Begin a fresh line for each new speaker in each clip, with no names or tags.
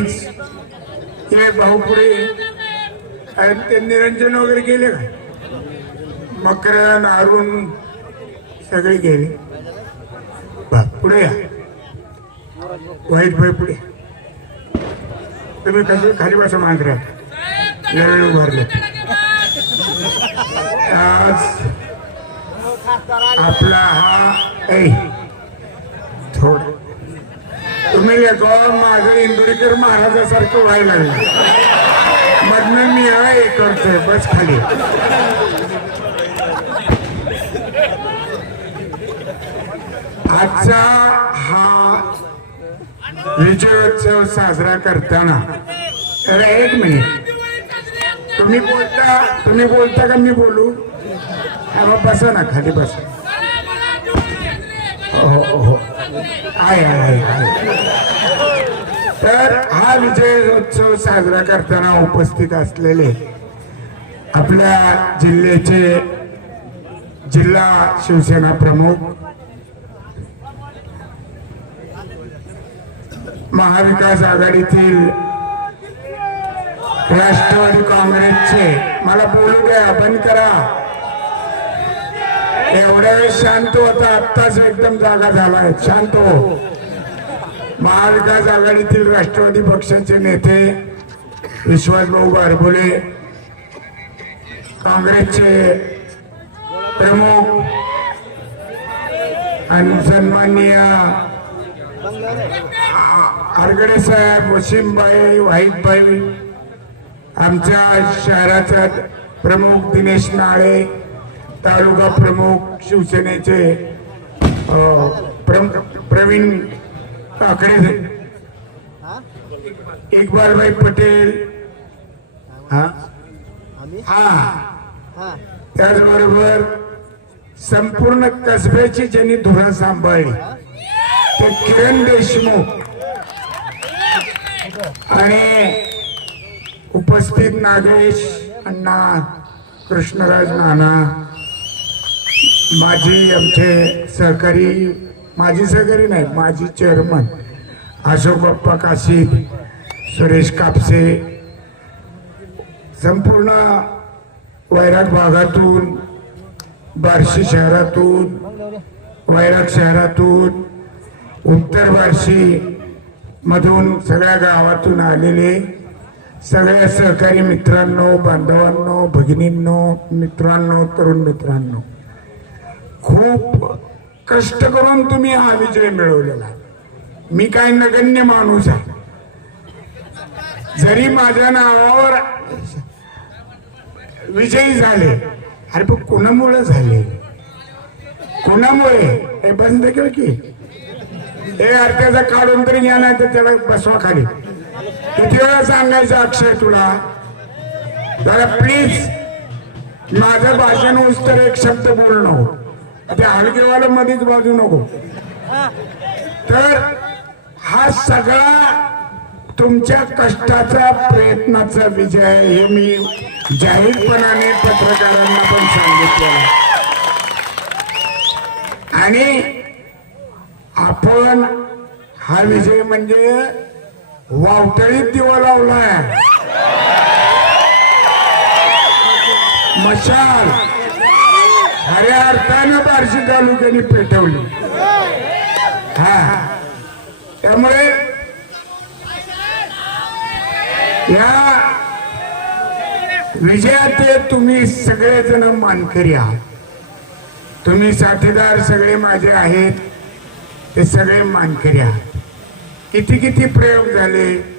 ते हे भाऊपुढे आणि ते निरंजन वगैरे गेले का? मकरन अरुण सगळे गेले. पुढे या. वाईट भाई पुढे. तुम्ही कसे खाली बसा मांजऱ्या वेळ उभारले. आज आपला हा ऐ तुम्ही लेखवा माझं इंदुरीकर महाराजासारखं व्हायला लागलं. मधनं मी हा हे करतोय बस खाली. आजचा हा विजयोत्सव साजरा करताना अरे एक मिनिट. तुम्ही बोलता तुम्ही बोलता का मी बोलू? हा बसा ना खाली बसा. हो हो हो. आहे आहे तर हा विजयोत्सव साजरा करताना उपस्थित असलेले आपल्या जिल्ह्याचे जिल्हा शिवसेना प्रमुख महाविकास आघाडीतील राष्ट्रवादी काँग्रेसचे मला बोलू द्या बंद करा. एवढ्या वेळेस शांत होता आत्ताच एकदम जागा झालाय. शांत हो. महाविकास आघाडीतील राष्ट्रवादी पक्षाचे नेते विश्वासभाऊ बारबोले काँग्रेसचे प्रमुख आणि सन्माननीय आरगडे साहेब वसीमबाई वाहिदबाई आमच्या शहराचा प्रमुख दिनेश नाळे तालुका प्रमुख शिवसेनेचे प्रवीण काकडे इक्बालभाई पटेल. हा? हा. त्याचबरोबर संपूर्ण कसब्याची ज्यांनी धुरा सांभाळली ते किरण देशमुख. आणि उपस्थित नागेश अण्णा कृष्णराज नाना माजी आमचे सहकारी माजी सहकारी नाही माजी चेअरमन अशोक बाप्पा काशीद सुरेश कापसे संपूर्ण वैराग भागातून बार्शी शहरातून वैराग शहरातून उत्तर बार्शी मधून सगळ्या गावातून आलेले सगळ्या सहकारी मित्रांनो बांधवांनो भगिनींनो मित्रांनो तरुण मित्रांनो. खूप कष्ट करून तुम्ही हा विजय मिळवलेला. मी काय नगण्य माणूस आहे. जरी माझ्या नावावर विजयी झाले अरे पण कुणामुळे झाले? कुणामुळे? हे बंद केलं की. हे अर्ध्याचा काढून तरी घ्या नाही तर त्याला बसवा खाली. किती वेळा सांगायचं अक्षय तुला? जरा प्लीज माझं भाषण होऊस तर एक शब्द बोलणं त्या हलगेवाला मध्येच बाजू नको. तर हा सगळा तुमच्या कष्टाचा प्रयत्नाचा विजय हे मी जाहीरपणाने पत्रकारांना पण सांगितलेलं आणि आपण हा विजय म्हणजे वावटळीत दिवा लावलाय. मशाल. खऱ्या अर्थानं बार्शी तालुक्याने पेटवली. हा. त्यामुळे या विजयात तुम्ही सगळेजण मानकरी आहात. तुम्ही साथीदार सगळे माझे आहेत ते सगळे मानकरी आहात. किती किती प्रयोग झाले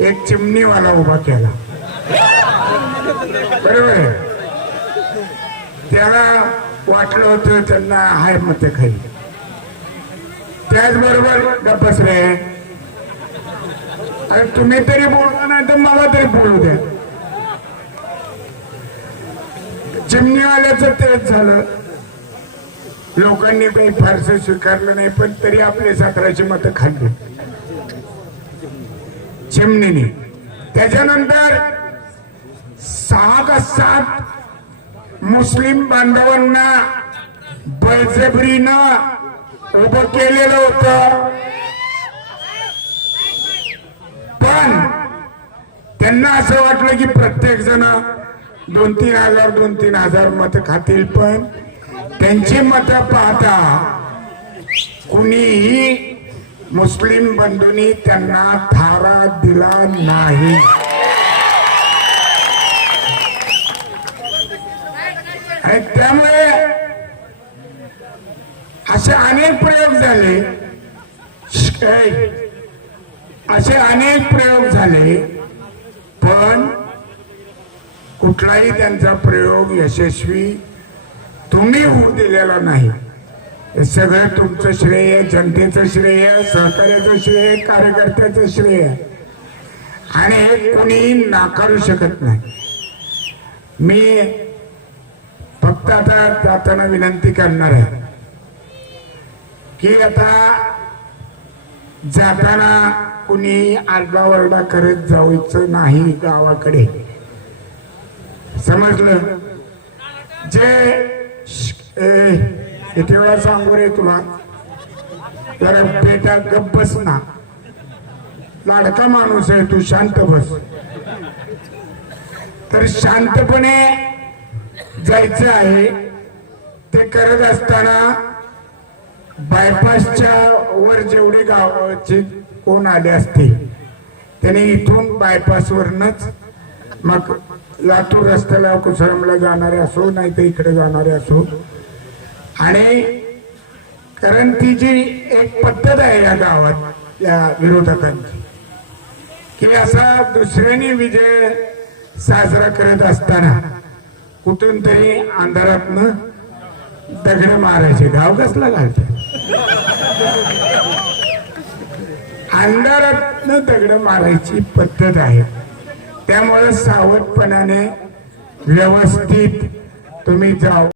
एक चिमणीवाला उभा केला. बरोबर आहे? त्याला वाटलं होतं त्यांना हाय मत खाली त्याचबरोबर गप्पस रे अरे तुम्ही तरी बोलवा नाही तर मला तरी बोलू द्या. चिमणीवाल्याचं तेच झालं. लोकांनी काही फारसं स्वीकारलं नाही पण तरी आपले सतराची मतं खाल्ली. चिमणीने. त्याच्यानंतर सहा का सात मुस्लिम बांधवांना बळजबरीनं उभं केलेलं होतं. पण त्यांना असं वाटलं की प्रत्येक जण दोन तीन हजार दोन तीन हजार मत खातील पण त्यांची मत पाहता कुणीही मुस्लिम बंधूंनी त्यांना थारा दिला नाही. आणि त्यामुळे असे अनेक प्रयोग झाले. असे अनेक प्रयोग झाले. पण कुठलाही त्यांचा प्रयोग यशस्वी तुम्ही होऊ दिलेला नाही. हे सगळं तुमचं श्रेय जनतेचं श्रेय सहकार्याचं श्रेय कार्यकर्त्याचं श्रेय. आणि हे कोणीही नाकारू शकत नाही. मी फक्त आता जाताना विनंती करणार आहे. की आता जाताना कुणी आरडाओरडा करत जायचं नाही गावाकडे. समजलं? जे तेवढा किती वेळा सांगू रे तुला. जरा पेटा गप बस ना. लाडका माणूस आहे तू शांत बस. तर शांतपणे जायचं आहे. ते करत असताना बायपासच्या वर जेवढे गावाचे कोण आले असतील त्याने इथून बायपासवरनच मग लातूर रस्त्याला कुसरमला जाणारे असो नाही तर इकडे जाणारे असो. आणि कारण ती जी एक पद्धत आहे या गावात या विरोधकांची की असा दुसऱ्याने विजय साजरा करत असताना कुठून तरी अंधारातनं दगड मारायचे. गाव कसला घालते? अंधारातनं दगड मारायची पद्धत आहे. त्यामुळे सावधपणाने व्यवस्थित तुम्ही जाऊ.